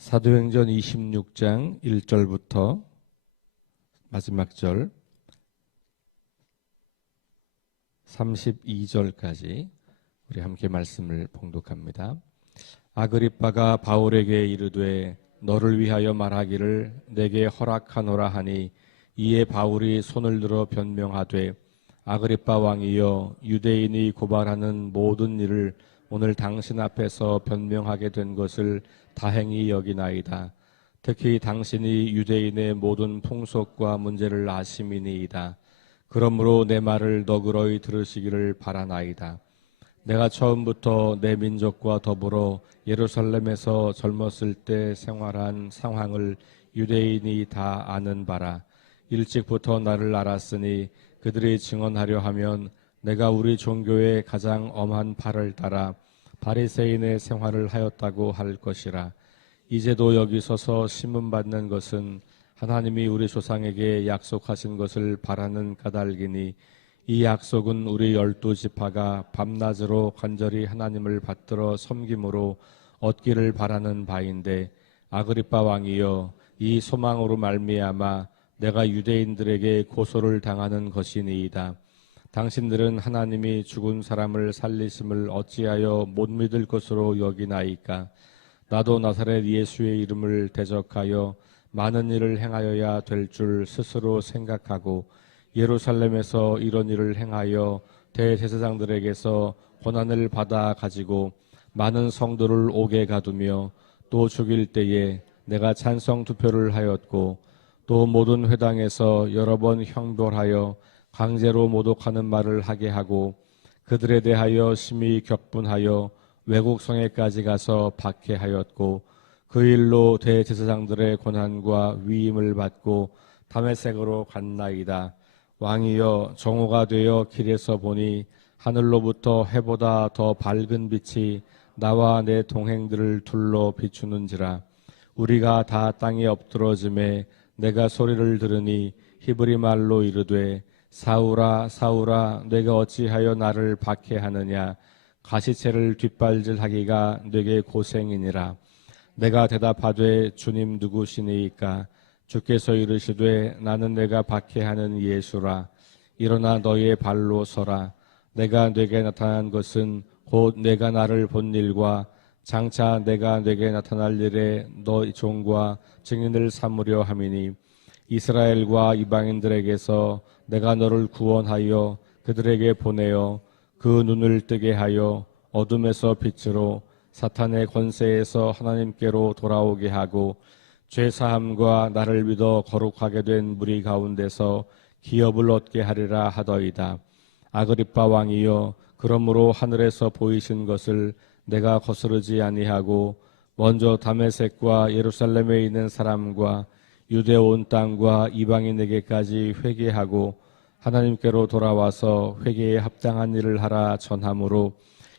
사도행전 26장 1절부터 마지막 절 32절까지 우리 함께 말씀을 봉독합니다. 아그리빠가 바울에게 이르되 너를 위하여 말하기를 내게 허락하노라 하니, 이에 바울이 손을 들어 변명하되 아그리빠 왕이여, 유대인이 고발하는 모든 일을 오늘 당신 앞에서 변명하게 된 것을 다행히 여기나이다. 특히 당신이 유대인의 모든 풍속과 문제를 아심이니이다. 그러므로 내 말을 너그러이 들으시기를 바라나이다. 내가 처음부터 내 민족과 더불어 예루살렘에서 젊었을 때 생활한 상황을 유대인이 다 아는 바라. 일찍부터 나를 알았으니 그들이 증언하려 하면 내가 우리 종교의 가장 엄한 팔을 따라 바리새인의 생활을 하였다고 할 것이라. 이제도 여기 서서 신문받는 것은 하나님이 우리 조상에게 약속하신 것을 바라는 까닭이니, 이 약속은 우리 12지파가 밤낮으로 간절히 하나님을 받들어 섬김으로 얻기를 바라는 바인데, 아그리빠 왕이여, 이 소망으로 말미암아 내가 유대인들에게 고소를 당하는 것이니이다. 당신들은 하나님이 죽은 사람을 살리심을 어찌하여 못 믿을 것으로 여기나이까? 나도 나사렛 예수의 이름을 대적하여 많은 일을 행하여야 될 줄 스스로 생각하고 예루살렘에서 이런 일을 행하여 대제사장들에게서 권한을 받아 가지고 많은 성도를 옥에 가두며 또 죽일 때에 내가 찬성 투표를 하였고, 또 모든 회당에서 여러 번 형벌하여 강제로 모독하는 말을 하게 하고 그들에 대하여 심히 격분하여 외국 성에까지 가서 박해하였고, 그 일로 대제사장들의 권한과 위임을 받고 다메섹으로 갔나이다. 왕이여, 정오가 되어 길에서 보니 하늘로부터 해보다 더 밝은 빛이 나와 내 동행들을 둘러 비추는지라. 우리가 다 땅에 엎드러짐에 내가 소리를 들으니 히브리 말로 이르되 사울아 사울아, 내가 어찌하여 나를 박해하느냐? 가시체를 뒷발질하기가 내게 고생이니라. 내가 대답하되 주님 누구시니이까? 주께서 이르시되 나는 내가 박해하는 예수라. 일어나 너의 발로 서라. 내가 네게 나타난 것은 곧 내가 나를 본 일과 장차 내가 네게 나타날 일에 너 종과 증인을 삼으려 함이니, 이스라엘과 이방인들에게서 내가 너를 구원하여 그들에게 보내어 그 눈을 뜨게 하여 어둠에서 빛으로 사탄의 권세에서 하나님께로 돌아오게 하고, 죄사함과 나를 믿어 거룩하게 된 무리 가운데서 기업을 얻게 하리라 하더이다. 아그리빠 왕이여, 그러므로 하늘에서 보이신 것을 내가 거스르지 아니하고 먼저 다메섹과 예루살렘에 있는 사람과 유대 온 땅과 이방인에게까지 회개하고 하나님께로 돌아와서 회개에 합당한 일을 하라 전함으로,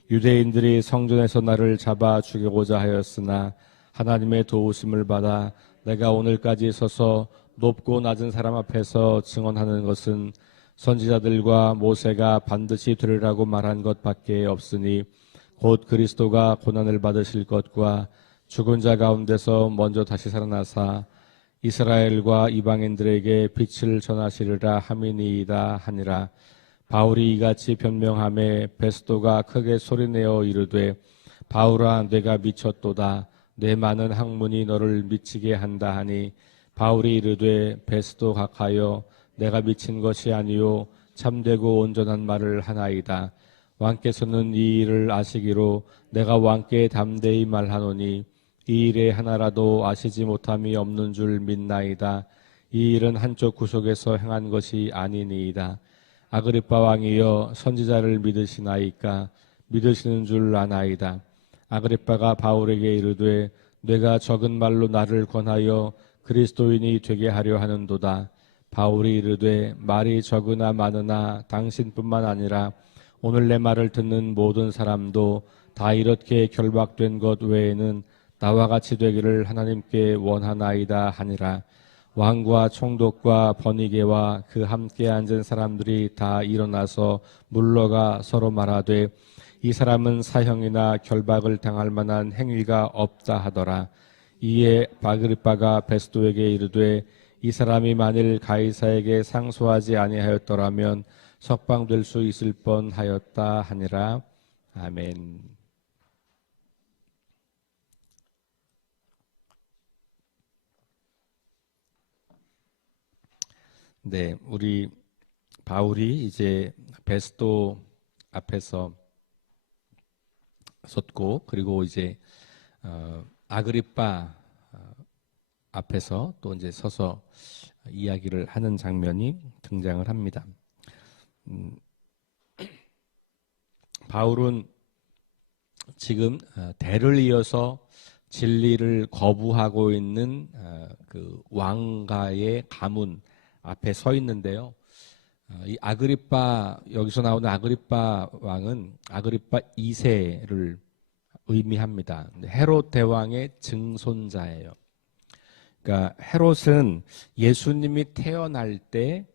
유대인들이 성전에서 나를 잡아 죽이고자 하였으나 하나님의 도우심을 받아 내가 오늘까지 서서 높고 낮은 사람 앞에서 증언하는 것은 선지자들과 모세가 반드시 되리라고 말한 것밖에 없으니, 곧 그리스도가 고난을 받으실 것과 죽은 자 가운데서 먼저 다시 살아나사 이스라엘과 이방인들에게 빛을 전하시리라 함이니이다 하니라. 바울이 이같이 변명하매 베스도가 크게 소리내어 이르되 바울아, 내가 미쳤도다. 내 많은 학문이 너를 미치게 한다 하니, 바울이 이르되 베스도 각하여 내가 미친 것이 아니요 참되고 온전한 말을 하나이다. 왕께서는 이 일을 아시기로 내가 왕께 담대히 말하노니 이 일에 하나라도 아시지 못함이 없는 줄 믿나이다. 이 일은 한쪽 구석에서 행한 것이 아니니이다. 아그리빠 왕이여, 선지자를 믿으시나이까? 믿으시는 줄 아나이다. 아그리빠가 바울에게 이르되 내가 적은 말로 나를 권하여 그리스도인이 되게 하려 하는도다. 바울이 이르되 말이 적으나 많으나 당신뿐만 아니라 오늘 내 말을 듣는 모든 사람도 다 이렇게 결박된 것 외에는 나와 같이 되기를 하나님께 원하나이다 하니라. 왕과 총독과 번이게와 그 함께 앉은 사람들이 다 일어나서 물러가 서로 말하되 이 사람은 사형이나 결박을 당할 만한 행위가 없다 하더라. 이에 아그리빠가 베스도에게 이르되 이 사람이 만일 가이사에게 상소하지 아니하였더라면 석방될 수 있을 뻔하였다 하니라. 아멘. 네, 우리 바울이 이제 베스도 앞에서 섰고, 그리고 이제 아그리빠 앞에서 또 이제 서서 이야기를 하는 장면이 등장을 합니다. 바울은 지금 대를 이어서 진리를 거부하고 있는 그 왕가의 가문 앞에 서 있는데요. 이 아그리빠, 여기서 나오는 아그리빠 왕은 아그리빠 2세를 의미합니다. 헤롯 대왕의 증손자예요. 그러니까 헤롯은 예수님이 태어날 때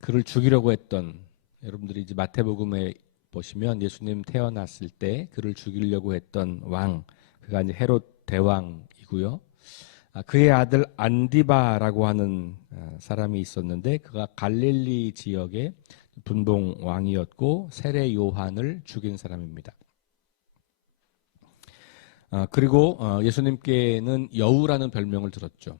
그를 죽이려고 했던, 여러분들이 이제 마태복음에 보시면 예수님 태어났을 때 그를 죽이려고 했던 왕, 그가 이제 헤롯 대왕이고요. 그의 아들 안디바라고 하는 사람이 있었는데 그가 갈릴리 지역의 분봉 왕이었고 세례 요한을 죽인 사람입니다. 그리고 예수님께는 여우라는 별명을 들었죠.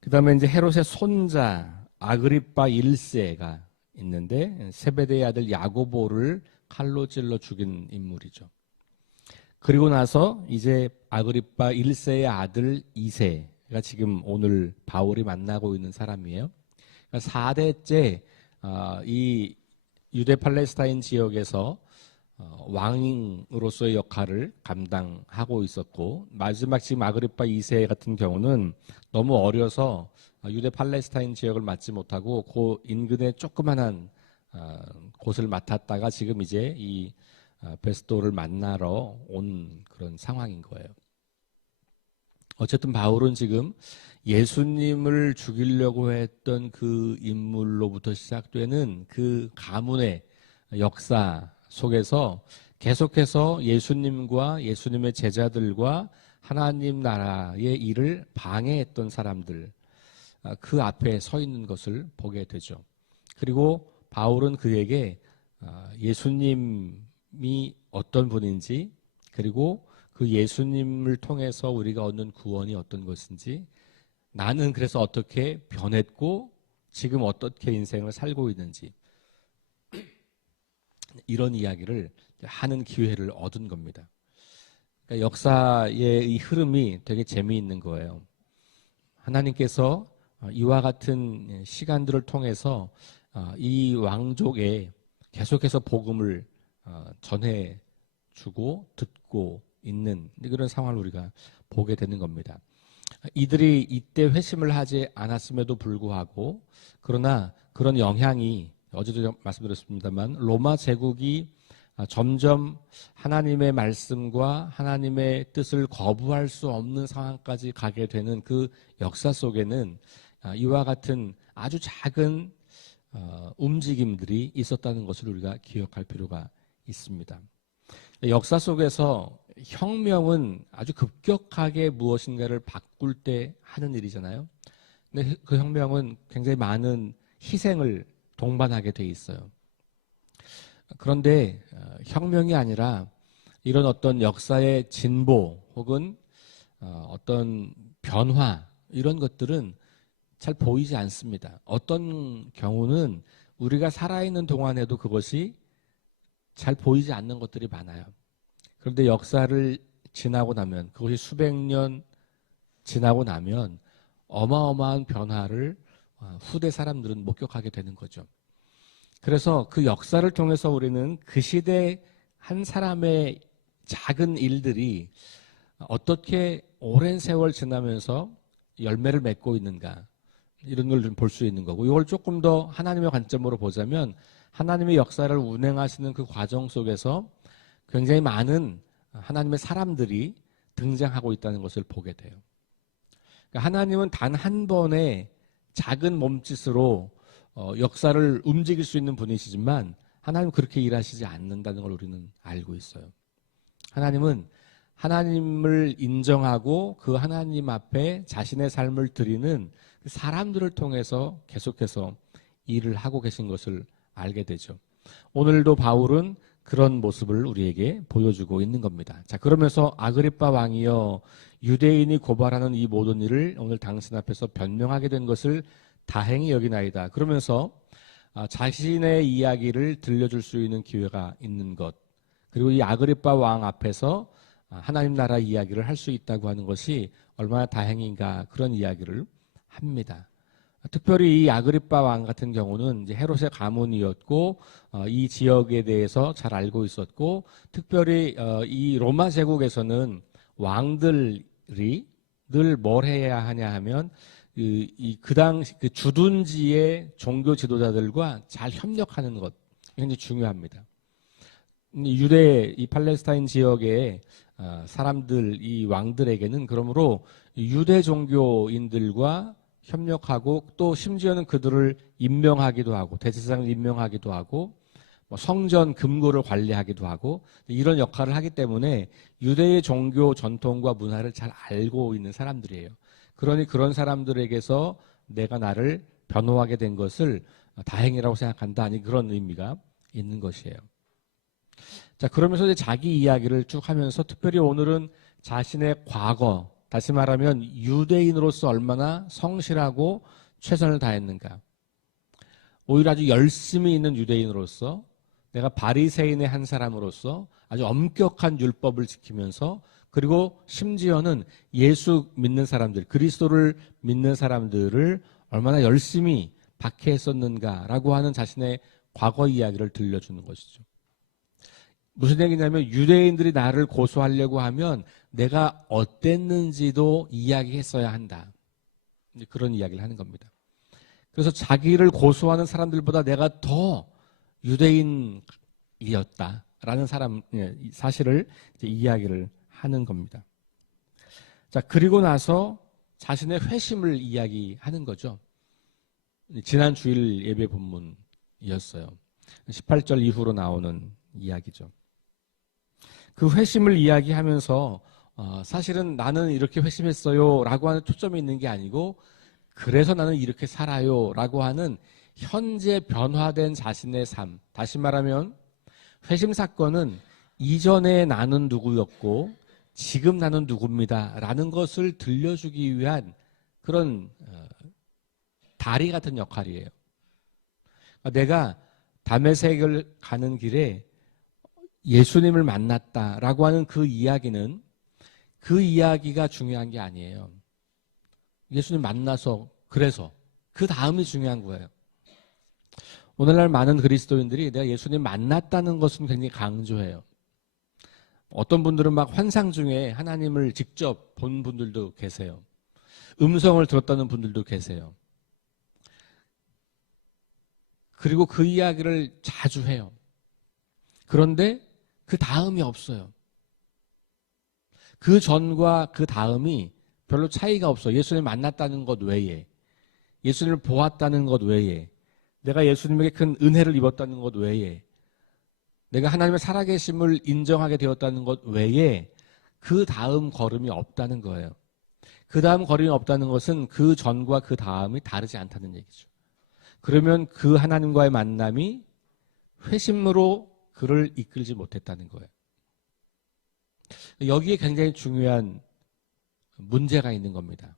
그 다음에 이제 헤롯의 손자 아그리빠 1세가 있는데 세베대의 아들 야고보를 칼로 찔러 죽인 인물이죠. 그리고 나서 이제 아그리빠 1세의 아들 2세가 지금 오늘 바울이 만나고 있는 사람이에요. 그러니까 4대째 이 유대 팔레스타인 지역에서 왕으로서의 역할을 감당하고 있었고, 마지막 지금 아그리빠 2세 같은 경우는 너무 어려서 유대 팔레스타인 지역을 맡지 못하고 그 인근의 조그만한 곳을 맡았다가 지금 이제 이 베스도를 만나러 온 그런 상황인 거예요. 어쨌든 바울은 지금 예수님을 죽이려고 했던 그 인물로부터 시작되는 그 가문의 역사 속에서 계속해서 예수님과 예수님의 제자들과 하나님 나라의 일을 방해했던 사람들, 그 앞에 서 있는 것을 보게 되죠. 그리고 바울은 그에게 예수님이 어떤 분인지, 그리고 그 예수님을 통해서 우리가 얻는 구원이 어떤 것인지, 나는 그래서 어떻게 변했고 지금 어떻게 인생을 살고 있는지, 이런 이야기를 하는 기회를 얻은 겁니다. 그러니까 역사의 이 흐름이 되게 재미있는 거예요. 하나님께서 이와 같은 시간들을 통해서 이 왕족에 계속해서 복음을 전해주고 듣고 있는 그런 상황을 우리가 보게 되는 겁니다. 이들이 이때 회심을 하지 않았음에도 불구하고, 그러나 그런 영향이, 어제도 말씀드렸습니다만, 로마 제국이 점점 하나님의 말씀과 하나님의 뜻을 거부할 수 없는 상황까지 가게 되는 그 역사 속에는 이와 같은 아주 작은 움직임들이 있었다는 것을 우리가 기억할 필요가 있습니다. 역사 속에서 혁명은 아주 급격하게 무엇인가를 바꿀 때 하는 일이잖아요. 근데 그 혁명은 굉장히 많은 희생을 동반하게 돼 있어요. 그런데 혁명이 아니라 이런 어떤 역사의 진보 혹은 어떤 변화, 이런 것들은 잘 보이지 않습니다. 어떤 경우는 우리가 살아있는 동안에도 그것이 잘 보이지 않는 것들이 많아요. 그런데 역사를 지나고 나면, 그것이 수백 년 지나고 나면 어마어마한 변화를 후대 사람들은 목격하게 되는 거죠. 그래서 그 역사를 통해서 우리는 그 시대 한 사람의 작은 일들이 어떻게 오랜 세월 지나면서 열매를 맺고 있는가, 이런 걸 볼 수 있는 거고, 이걸 조금 더 하나님의 관점으로 보자면 하나님의 역사를 운행하시는 그 과정 속에서 굉장히 많은 하나님의 사람들이 등장하고 있다는 것을 보게 돼요. 그러니까 하나님은 단 한 번의 작은 몸짓으로 역사를 움직일 수 있는 분이시지만 하나님은 그렇게 일하시지 않는다는 걸 우리는 알고 있어요. 하나님은 하나님을 인정하고 그 하나님 앞에 자신의 삶을 드리는 사람들을 통해서 계속해서 일을 하고 계신 것을 알게 되죠. 오늘도 바울은 그런 모습을 우리에게 보여주고 있는 겁니다. 자, 그러면서 아그리빠 왕이여, 유대인이 고발하는 이 모든 일을 오늘 당신 앞에서 변명하게 된 것을 다행히 여기나이다. 그러면서 자신의 이야기를 들려줄 수 있는 기회가 있는 것, 그리고 이 아그리빠 왕 앞에서 하나님 나라 이야기를 할 수 있다고 하는 것이 얼마나 다행인가, 그런 이야기를 합니다. 특별히 이 아그리빠 왕 같은 경우는 이제 헤롯의 가문이었고 이 지역에 대해서 잘 알고 있었고, 특별히 이 로마 제국에서는 왕들이 늘 뭘 해야 하냐 하면 그 당시 그 주둔지의 종교 지도자들과 잘 협력하는 것, 굉장히 중요합니다. 유대 이 팔레스타인 지역의 사람들, 이 왕들에게는 그러므로 유대 종교인들과 협력하고, 또 심지어는 그들을 임명하기도 하고, 대제사장을 임명하기도 하고, 성전 금고를 관리하기도 하고, 이런 역할을 하기 때문에 유대의 종교 전통과 문화를 잘 알고 있는 사람들이에요. 그러니 그런 사람들에게서 내가 나를 변호하게 된 것을 다행이라고 생각한다, 아니 그런 의미가 있는 것이에요. 자, 그러면서 이제 자기 이야기를 쭉 하면서 특별히 오늘은 자신의 과거, 다시 말하면 유대인으로서 얼마나 성실하고 최선을 다했는가, 오히려 아주 열심히 있는 유대인으로서, 내가 바리새인의 한 사람으로서 아주 엄격한 율법을 지키면서, 그리고 심지어는 예수 믿는 사람들, 그리스도를 믿는 사람들을 얼마나 열심히 박해했었는가라고 하는 자신의 과거 이야기를 들려주는 것이죠. 무슨 얘기냐면 유대인들이 나를 고소하려고 하면 내가 어땠는지도 이야기했어야 한다, 그런 이야기를 하는 겁니다. 그래서 자기를 고소하는 사람들보다 내가 더 유대인이었다라는 사실을 이제 이야기를 하는 겁니다. 자, 그리고 나서 자신의 회심을 이야기하는 거죠. 지난 주일 예배 본문이었어요. 18절 이후로 나오는 이야기죠. 그 회심을 이야기하면서 사실은 나는 이렇게 회심했어요 라고 하는 초점이 있는 게 아니고, 그래서 나는 이렇게 살아요 라고 하는 현재 변화된 자신의 삶, 다시 말하면 회심 사건은 이전에 나는 누구였고 지금 나는 누구입니다 라는 것을 들려주기 위한 그런 다리 같은 역할이에요. 내가 다메섹을 가는 길에 예수님을 만났다라고 하는 그 이야기는, 그 이야기가 중요한 게 아니에요. 예수님 만나서, 그래서 그 다음이 중요한 거예요. 오늘날 많은 그리스도인들이 내가 예수님 만났다는 것은 굉장히 강조해요. 어떤 분들은 막 환상 중에 하나님을 직접 본 분들도 계세요. 음성을 들었다는 분들도 계세요. 그리고 그 이야기를 자주 해요. 그런데 그 다음이 없어요. 그 전과 그 다음이 별로 차이가 없어요. 예수님 만났다는 것 외에, 예수님을 보았다는 것 외에, 내가 예수님에게 큰 은혜를 입었다는 것 외에, 내가 하나님의 살아계심을 인정하게 되었다는 것 외에 그 다음 걸음이 없다는 거예요. 그 다음 걸음이 없다는 것은 그 전과 그 다음이 다르지 않다는 얘기죠. 그러면 그 하나님과의 만남이 회심으로 그를 이끌지 못했다는 거예요. 여기에 굉장히 중요한 문제가 있는 겁니다.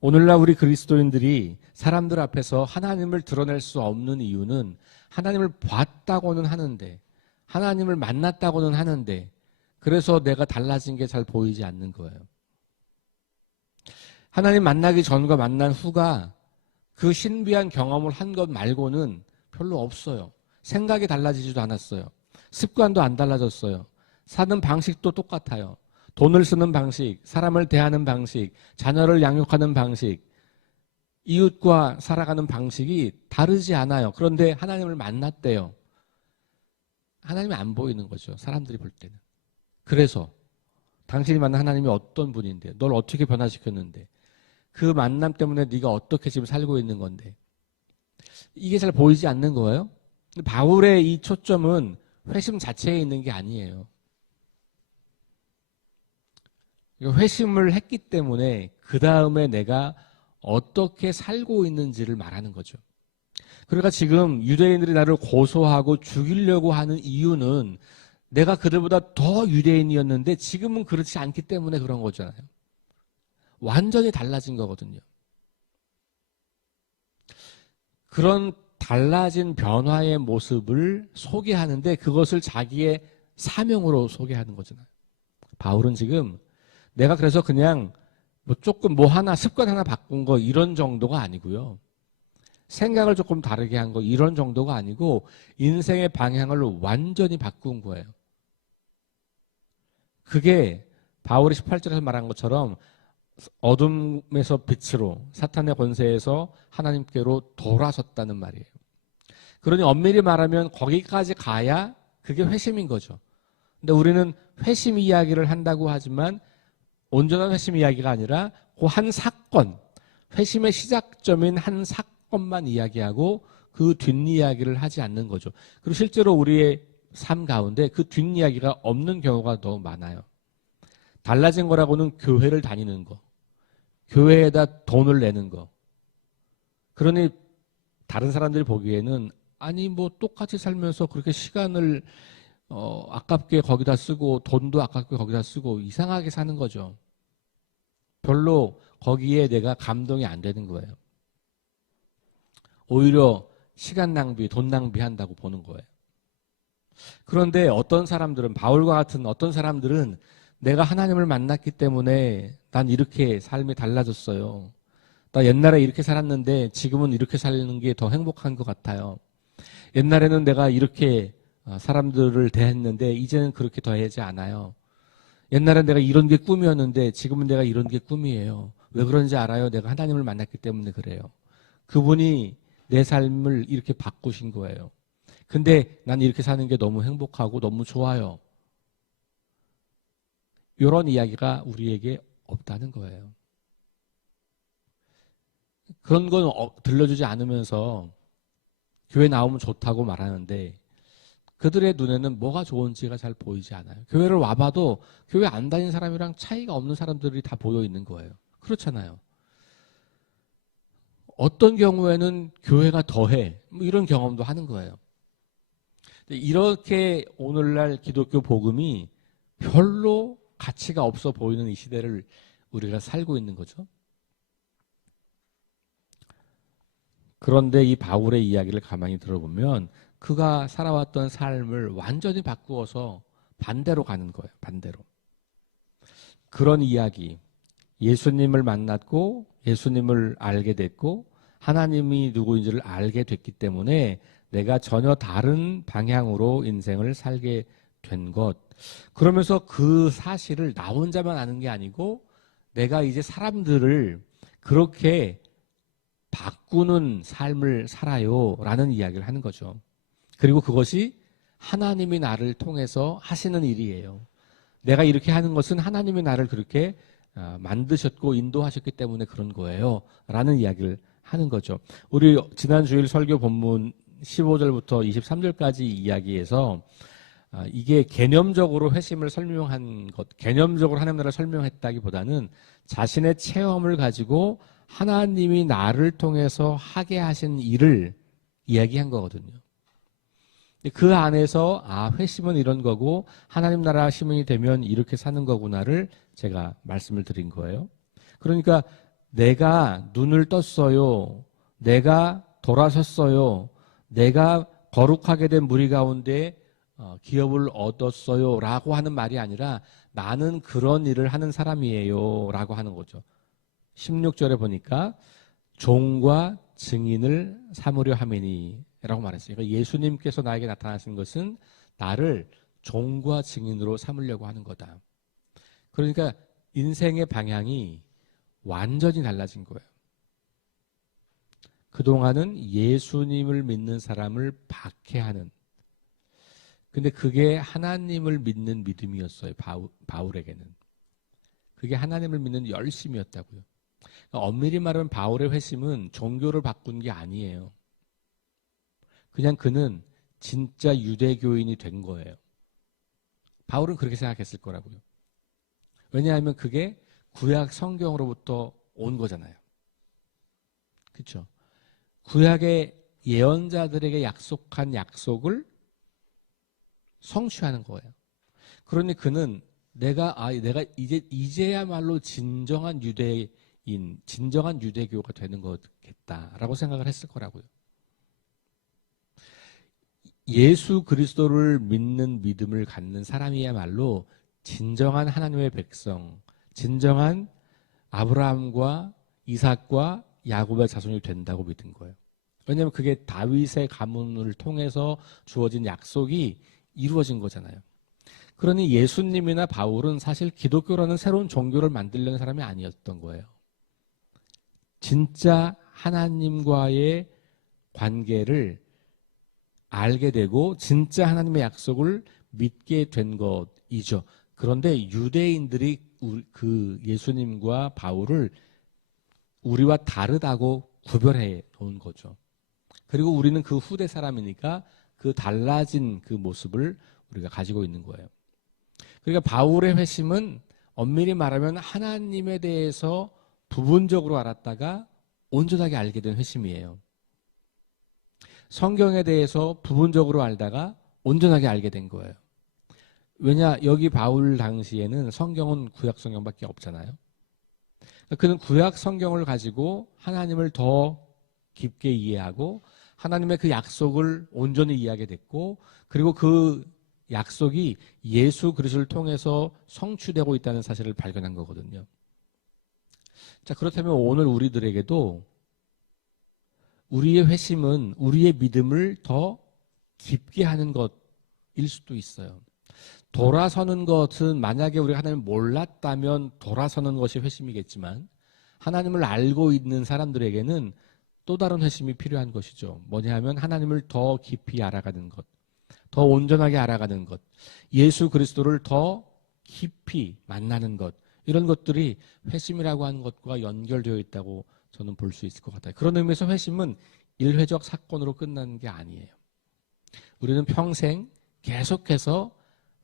오늘날 우리 그리스도인들이 사람들 앞에서 하나님을 드러낼 수 없는 이유는, 하나님을 봤다고는 하는데, 하나님을 만났다고는 하는데, 그래서 내가 달라진 게 잘 보이지 않는 거예요. 하나님 만나기 전과 만난 후가 그 신비한 경험을 한 것 말고는 별로 없어요. 생각이 달라지지도 않았어요. 습관도 안 달라졌어요. 사는 방식도 똑같아요. 돈을 쓰는 방식, 사람을 대하는 방식, 자녀를 양육하는 방식, 이웃과 살아가는 방식이 다르지 않아요. 그런데 하나님을 만났대요. 하나님이 안 보이는 거죠, 사람들이 볼 때는. 그래서 당신이 만난 하나님이 어떤 분인데, 널 어떻게 변화시켰는데, 그 만남 때문에 네가 어떻게 지금 살고 있는 건데, 이게 잘 보이지 않는 거예요. 근데 바울의 이 초점은 회심 자체에 있는 게 아니에요. 회심을 했기 때문에 그 다음에 내가 어떻게 살고 있는지를 말하는 거죠. 그러니까 지금 유대인들이 나를 고소하고 죽이려고 하는 이유는 내가 그들보다 더 유대인이었는데 지금은 그렇지 않기 때문에 그런 거잖아요. 완전히 달라진 거거든요. 그런 달라진 변화의 모습을 소개하는데 그것을 자기의 사명으로 소개하는 거잖아요. 바울은 지금 내가 그래서 그냥 뭐 조금 뭐 하나 습관 하나 바꾼 거 이런 정도가 아니고요. 생각을 조금 다르게 한 거 이런 정도가 아니고 인생의 방향을 완전히 바꾼 거예요. 그게 바울이 18절에서 말한 것처럼 어둠에서 빛으로 사탄의 권세에서 하나님께로 돌아섰다는 말이에요. 그러니 엄밀히 말하면 거기까지 가야 그게 회심인 거죠. 근데 우리는 회심 이야기를 한다고 하지만 온전한 회심 이야기가 아니라 그 한 사건, 회심의 시작점인 한 사건만 이야기하고 그 뒷이야기를 하지 않는 거죠. 그리고 실제로 우리의 삶 가운데 그 뒷이야기가 없는 경우가 너무 많아요. 달라진 거라고는 교회를 다니는 거, 교회에다 돈을 내는 거. 그러니 다른 사람들이 보기에는 아니 뭐 똑같이 살면서 그렇게 시간을 아깝게 거기다 쓰고 돈도 아깝게 거기다 쓰고 이상하게 사는 거죠. 별로 거기에 내가 감동이 안 되는 거예요. 오히려 시간 낭비, 돈 낭비한다고 보는 거예요. 그런데 어떤 사람들은 바울과 같은 어떤 사람들은 내가 하나님을 만났기 때문에 난 이렇게 삶이 달라졌어요. 나 옛날에 이렇게 살았는데 지금은 이렇게 사는 게 더 행복한 것 같아요. 옛날에는 내가 이렇게 사람들을 대했는데 이제는 그렇게 대하지 않아요. 옛날엔 내가 이런 게 꿈이었는데 지금은 내가 이런 게 꿈이에요. 왜 그런지 알아요? 내가 하나님을 만났기 때문에 그래요. 그분이 내 삶을 이렇게 바꾸신 거예요. 근데 난 이렇게 사는 게 너무 행복하고 너무 좋아요. 이런 이야기가 우리에게 없다는 거예요. 그런 건 들려주지 않으면서 교회 나오면 좋다고 말하는데 그들의 눈에는 뭐가 좋은지가 잘 보이지 않아요. 교회를 와봐도 교회 안 다니는 사람이랑 차이가 없는 사람들이 다 보여 있는 거예요. 그렇잖아요. 어떤 경우에는 교회가 더해 뭐 이런 경험도 하는 거예요. 이렇게 오늘날 기독교 복음이 별로 가치가 없어 보이는 이 시대를 우리가 살고 있는 거죠. 그런데 이 바울의 이야기를 가만히 들어보면 그가 살아왔던 삶을 완전히 바꾸어서 반대로 가는 거예요. 반대로. 그런 이야기, 예수님을 만났고 예수님을 알게 됐고 하나님이 누구인지를 알게 됐기 때문에 내가 전혀 다른 방향으로 인생을 살게 된 것. 그러면서 그 사실을 나 혼자만 아는 게 아니고 내가 이제 사람들을 그렇게 바꾸는 삶을 살아요 라는 이야기를 하는 거죠. 그리고 그것이 하나님이 나를 통해서 하시는 일이에요. 내가 이렇게 하는 것은 하나님이 나를 그렇게 만드셨고 인도하셨기 때문에 그런 거예요 라는 이야기를 하는 거죠. 우리 지난 주일 설교 본문 15절부터 23절까지 이야기에서 이게 개념적으로 회심을 설명한 것, 개념적으로 하나님 나라를 설명했다기보다는 자신의 체험을 가지고 하나님이 나를 통해서 하게 하신 일을 이야기한 거거든요. 그 안에서 회심은 이런 거고 하나님 나라 시민이 되면 이렇게 사는 거구나를 제가 말씀을 드린 거예요. 그러니까 내가 눈을 떴어요. 내가 돌아섰어요. 내가 거룩하게 된 무리 가운데 기업을 얻었어요 라고 하는 말이 아니라 나는 그런 일을 하는 사람이에요 라고 하는 거죠. 16절에 보니까 종과 증인을 삼으려 함이니 라고 말했어요. 그러니까 예수님께서 나에게 나타나신 것은 나를 종과 증인으로 삼으려고 하는 거다. 그러니까 인생의 방향이 완전히 달라진 거예요. 그동안은 예수님을 믿는 사람을 박해하는, 근데 그게 하나님을 믿는 믿음이었어요. 바울에게는. 그게 하나님을 믿는 열심이었다고요. 그러니까 엄밀히 말하면 바울의 회심은 종교를 바꾼 게 아니에요. 그냥 그는 진짜 유대교인이 된 거예요. 바울은 그렇게 생각했을 거라고요. 왜냐하면 그게 구약 성경으로부터 온 거잖아요. 그렇죠? 구약의 예언자들에게 약속한 약속을 성취하는 거예요. 그러니 그는 내가 이제야말로 진정한 유대인, 진정한 유대교가 되는 거겠다라고 생각을 했을 거라고요. 예수 그리스도를 믿는 믿음을 갖는 사람이야말로 진정한 하나님의 백성, 진정한 아브라함과 이삭과 야곱의 자손이 된다고 믿은 거예요. 왜냐하면 그게 다윗의 가문을 통해서 주어진 약속이 이루어진 거잖아요. 그러니 예수님이나 바울은 사실 기독교라는 새로운 종교를 만들려는 사람이 아니었던 거예요. 진짜 하나님과의 관계를 알게 되고 진짜 하나님의 약속을 믿게 된 것이죠. 그런데 유대인들이 그 예수님과 바울을 우리와 다르다고 구별해 놓은 거죠. 그리고 우리는 그 후대 사람이니까 그 달라진 그 모습을 우리가 가지고 있는 거예요. 그러니까 바울의 회심은 엄밀히 말하면 하나님에 대해서 부분적으로 알았다가 온전하게 알게 된 회심이에요. 성경에 대해서 부분적으로 알다가 온전하게 알게 된 거예요. 왜냐, 여기 바울 당시에는 성경은 구약 성경밖에 없잖아요. 그는 구약 성경을 가지고 하나님을 더 깊게 이해하고 하나님의 그 약속을 온전히 이해하게 됐고, 그리고 그 약속이 예수 그리스도를 통해서 성취되고 있다는 사실을 발견한 거거든요. 자, 그렇다면 오늘 우리들에게도 우리의 회심은 우리의 믿음을 더 깊게 하는 것일 수도 있어요. 돌아서는 것은 만약에 우리가 하나님을 몰랐다면 돌아서는 것이 회심이겠지만 하나님을 알고 있는 사람들에게는 또 다른 회심이 필요한 것이죠. 뭐냐 하면 하나님을 더 깊이 알아가는 것, 더 온전하게 알아가는 것, 예수 그리스도를 더 깊이 만나는 것, 이런 것들이 회심이라고 하는 것과 연결되어 있다고 저는 볼 수 있을 것 같아요. 그런 의미에서 회심은 일회적 사건으로 끝나는 게 아니에요. 우리는 평생 계속해서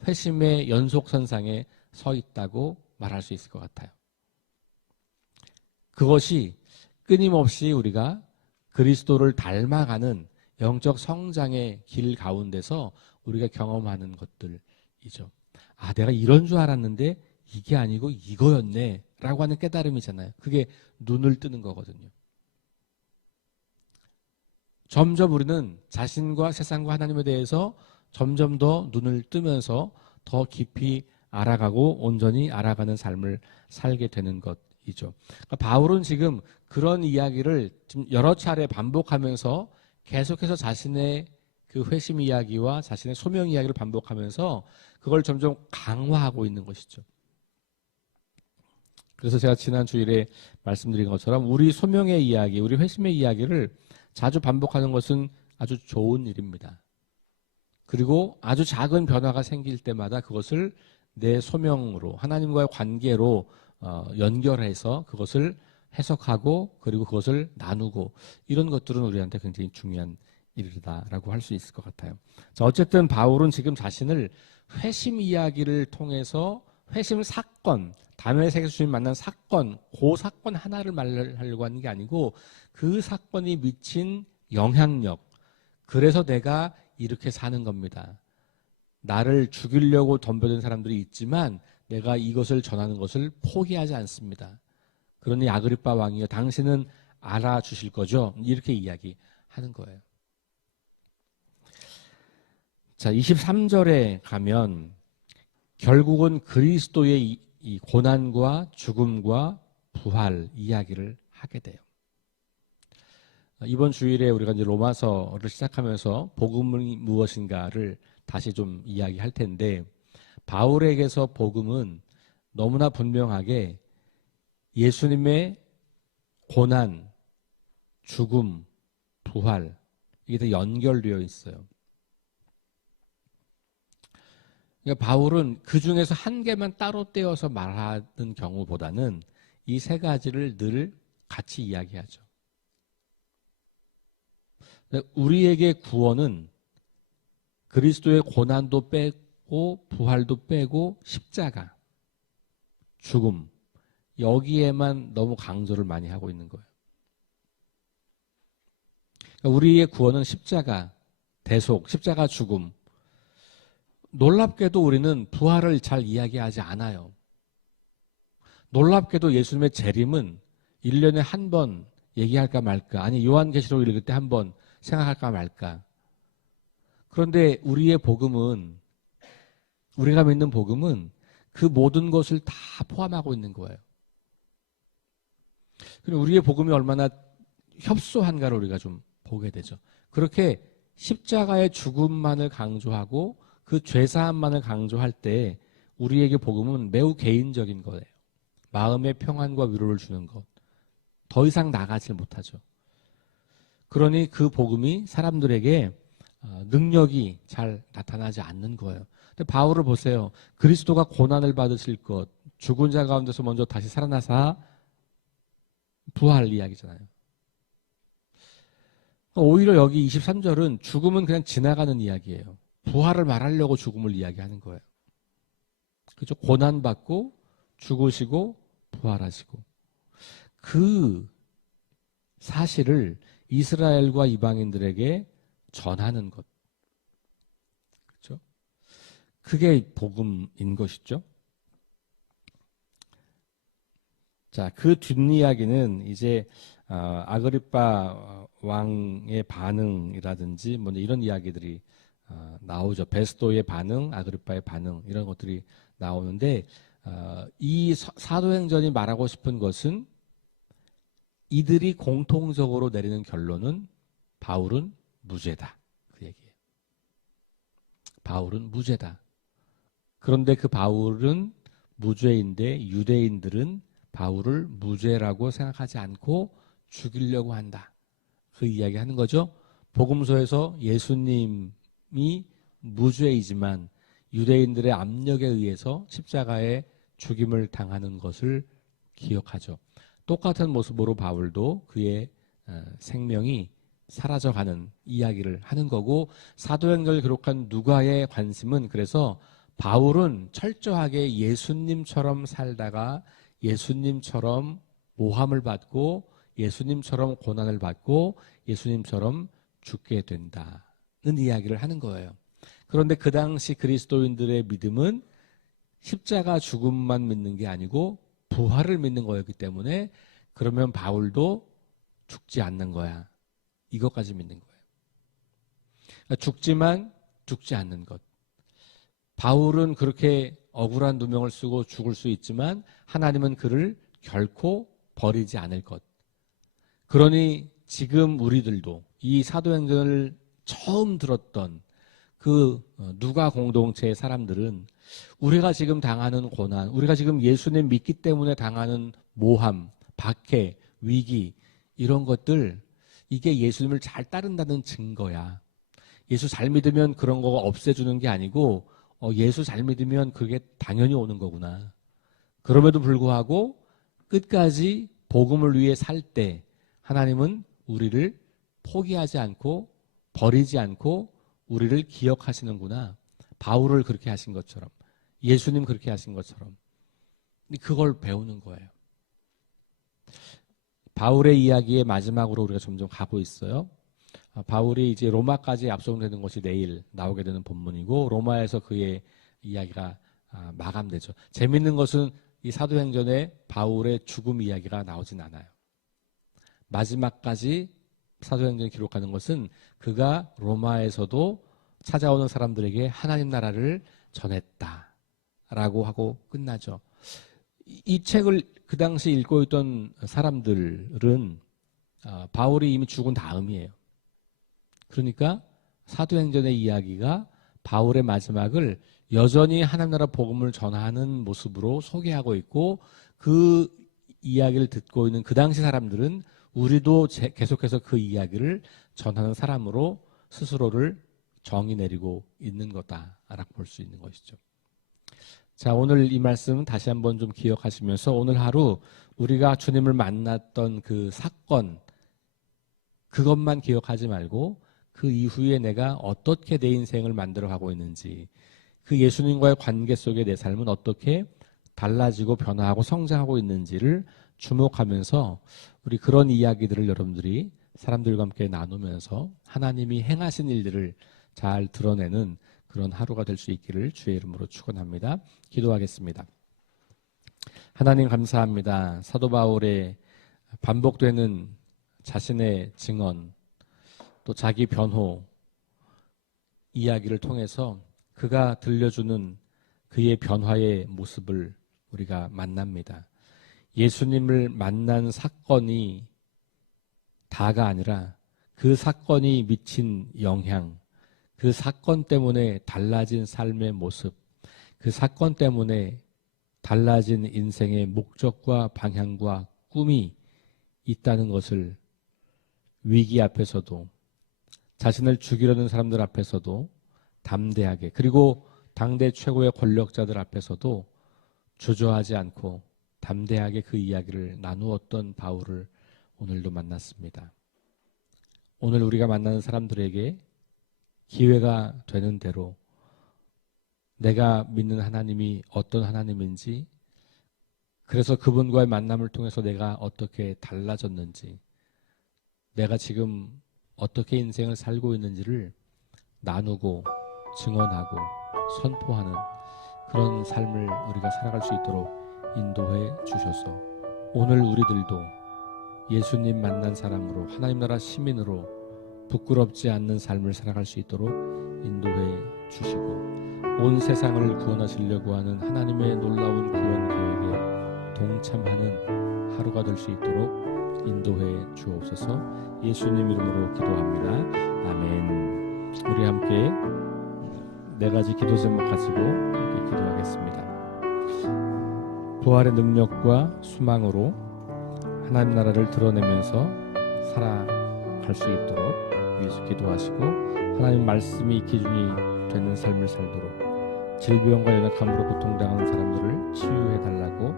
회심의 연속선상에 서 있다고 말할 수 있을 것 같아요. 그것이 끊임없이 우리가 그리스도를 닮아가는 영적 성장의 길 가운데서 우리가 경험하는 것들이죠. 아, 내가 이런 줄 알았는데 이게 아니고 이거였네 라고 하는 깨달음이잖아요. 그게 눈을 뜨는 거거든요. 점점 우리는 자신과 세상과 하나님에 대해서 점점 더 눈을 뜨면서 더 깊이 알아가고 온전히 알아가는 삶을 살게 되는 것이죠. 그러니까 바울은 지금 그런 이야기를 지금 여러 차례 반복하면서 계속해서 자신의 그 회심 이야기와 자신의 소명 이야기를 반복하면서 그걸 점점 강화하고 있는 것이죠. 그래서 제가 지난 주일에 말씀드린 것처럼 우리 소명의 이야기, 우리 회심의 이야기를 자주 반복하는 것은 아주 좋은 일입니다. 그리고 아주 작은 변화가 생길 때마다 그것을 내 소명으로 하나님과의 관계로 연결해서 그것을 해석하고 그리고 그것을 나누고 이런 것들은 우리한테 굉장히 중요한 일이다라고 할 수 있을 것 같아요. 자, 어쨌든 바울은 지금 자신을 회심 이야기를 통해서 회심 사건, 담의 세계에서 주님 만난 사건, 그 사건 하나를 말하려고 하는 게 아니고 그 사건이 미친 영향력, 그래서 내가 이렇게 사는 겁니다. 나를 죽이려고 덤벼든 사람들이 있지만 내가 이것을 전하는 것을 포기하지 않습니다. 그러니 아그리빠 왕이여 당신은 알아주실 거죠? 이렇게 이야기하는 거예요. 자, 23절에 가면 결국은 그리스도의 이 고난과 죽음과 부활 이야기를 하게 돼요. 이번 주일에 우리가 이제 로마서를 시작하면서 복음이 무엇인가를 다시 좀 이야기할 텐데 바울에게서 복음은 너무나 분명하게 예수님의 고난, 죽음, 부활 이게 다 연결되어 있어요. 그러니까 바울은 그 중에서 한 개만 따로 떼어서 말하는 경우보다는 이 세 가지를 늘 같이 이야기하죠. 우리에게 구원은 그리스도의 고난도 빼고 부활도 빼고 십자가 죽음, 여기에만 너무 강조를 많이 하고 있는 거예요. 그러니까 우리의 구원은 십자가, 대속, 십자가 죽음. 놀랍게도 우리는 부활을 잘 이야기하지 않아요. 놀랍게도 예수님의 재림은 1년에 한 번 얘기할까 말까, 아니 요한계시록 읽을 때 한 번 생각할까 말까. 그런데 우리의 복음은, 우리가 믿는 복음은 그 모든 것을 다 포함하고 있는 거예요. 그리고 우리의 복음이 얼마나 협소한가를 우리가 좀 보게 되죠. 그렇게 십자가의 죽음만을 강조하고 그 죄사함만을 강조할 때 우리에게 복음은 매우 개인적인 거예요. 마음의 평안과 위로를 주는 것. 더 이상 나가지 못하죠. 그러니 그 복음이 사람들에게 능력이 잘 나타나지 않는 거예요. 근데 바울을 보세요. 그리스도가 고난을 받으실 것, 죽은 자 가운데서 먼저 다시 살아나사 부활 이야기잖아요. 오히려 여기 23절은 죽음은 그냥 지나가는 이야기예요. 부활을 말하려고 죽음을 이야기하는 거예요. 그죠? 고난받고 죽으시고 부활하시고. 그 사실을 이스라엘과 이방인들에게 전하는 것. 그렇죠? 그게 복음인 것이죠. 자, 그 뒷이야기는 이제 아그리빠 왕의 반응이라든지 뭐 이런 이야기들이 나오죠. 베스도의 반응, 아그리빠의 반응 이런 것들이 나오는데 이 사도행전이 말하고 싶은 것은 이들이 공통적으로 내리는 결론은 바울은 무죄다. 그 얘기예요. 바울은 무죄다. 그런데 그 바울은 무죄인데 유대인들은 바울을 무죄라고 생각하지 않고 죽이려고 한다. 그 이야기 하는 거죠. 복음서에서 예수님이 무죄이지만 유대인들의 압력에 의해서 십자가에 죽임을 당하는 것을 기억하죠. 똑같은 모습으로 바울도 그의 생명이 사라져가는 이야기를 하는 거고 사도행전을 기록한 누가의 관심은 그래서 바울은 철저하게 예수님처럼 살다가 예수님처럼 모함을 받고 예수님처럼 고난을 받고 예수님처럼 죽게 된다는 이야기를 하는 거예요. 그런데 그 당시 그리스도인들의 믿음은 십자가 죽음만 믿는 게 아니고 부활을 믿는 거였기 때문에 그러면 바울도 죽지 않는 거야. 이것까지 믿는 거예요. 그러니까 죽지만 죽지 않는 것. 바울은 그렇게 억울한 누명을 쓰고 죽을 수 있지만 하나님은 그를 결코 버리지 않을 것. 그러니 지금 우리들도 이 사도행전을 처음 들었던 그 누가 공동체의 사람들은 우리가 지금 당하는 고난, 우리가 지금 예수님 믿기 때문에 당하는 모함, 박해, 위기 이런 것들 이게 예수님을 잘 따른다는 증거야. 예수 잘 믿으면 그런 거가 없애주는 게 아니고 예수 잘 믿으면 그게 당연히 오는 거구나. 그럼에도 불구하고 끝까지 복음을 위해 살 때 하나님은 우리를 포기하지 않고 버리지 않고 우리를 기억하시는구나. 바울을 그렇게 하신 것처럼 예수님 그렇게 하신 것처럼 그걸 배우는 거예요. 바울의 이야기의 마지막으로 우리가 점점 가고 있어요. 바울이 이제 로마까지 압송되는 것이 내일 나오게 되는 본문이고 로마에서 그의 이야기가 마감되죠. 재밌는 것은 이 사도행전에 바울의 죽음 이야기가 나오진 않아요. 마지막까지 사도행전을 기록하는 것은 그가 로마에서도 찾아오는 사람들에게 하나님 나라를 전했다라고 하고 끝나죠. 이 책을 그 당시 읽고 있던 사람들은 바울이 이미 죽은 다음이에요. 그러니까 사도행전의 이야기가 바울의 마지막을 여전히 하나님 나라 복음을 전하는 모습으로 소개하고 있고 그 이야기를 듣고 있는 그 당시 사람들은 우리도 계속해서 그 이야기를 전하는 사람으로 스스로를 정의 내리고 있는 거다라고 볼 수 있는 것이죠. 자, 오늘 이 말씀 다시 한번 좀 기억하시면서 오늘 하루 우리가 주님을 만났던 그 사건 그것만 기억하지 말고 그 이후에 내가 어떻게 내 인생을 만들어가고 있는지 그 예수님과의 관계 속에 내 삶은 어떻게 달라지고 변화하고 성장하고 있는지를 주목하면서 우리 그런 이야기들을 여러분들이 사람들과 함께 나누면서 하나님이 행하신 일들을 잘 드러내는 그런 하루가 될 수 있기를 주의 이름으로 축원합니다. 기도하겠습니다. 하나님 감사합니다. 사도 바울의 반복되는 자신의 증언, 또 자기 변호 이야기를 통해서 그가 들려주는 그의 변화의 모습을 우리가 만납니다. 예수님을 만난 사건이 다가 아니라 그 사건이 미친 영향, 그 사건 때문에 달라진 삶의 모습, 그 사건 때문에 달라진 인생의 목적과 방향과 꿈이 있다는 것을 위기 앞에서도 자신을 죽이려는 사람들 앞에서도 담대하게, 그리고 당대 최고의 권력자들 앞에서도 주저하지 않고 담대하게 그 이야기를 나누었던 바울을 오늘도 만났습니다. 오늘 우리가 만나는 사람들에게 기회가 되는 대로 내가 믿는 하나님이 어떤 하나님인지, 그래서 그분과의 만남을 통해서 내가 어떻게 달라졌는지, 내가 지금 어떻게 인생을 살고 있는지를 나누고 증언하고 선포하는 그런 삶을 우리가 살아갈 수 있도록 인도해 주셔서 오늘 우리들도 예수님 만난 사람으로, 하나님 나라 시민으로 부끄럽지 않는 삶을 살아갈 수 있도록 인도해 주시고, 온 세상을 구원하시려고 하는 하나님의 놀라운 구원 계획에 동참하는 하루가 될 수 있도록 인도해 주옵소서. 예수님 이름으로 기도합니다. 아멘. 우리 함께 네 가지 기도 제목 가지고 함께 기도하겠습니다. 부활의 능력과 수망으로 하나님 나라를 드러내면서 살아갈 수 있도록 위해서 기도하시고, 하나님 말씀이 기준이 되는 삶을 살도록 질병과 연약함으로 고통당하는 사람들을 치유해달라고,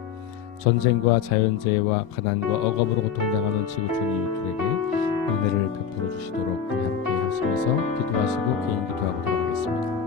전쟁과 자연재해와 가난과 억압으로 고통당하는 지구촌 이웃들에게 은혜를 베풀어 주시도록 우리 함께 하시면서 기도하시고 개인 기도하고 돌아가겠습니다.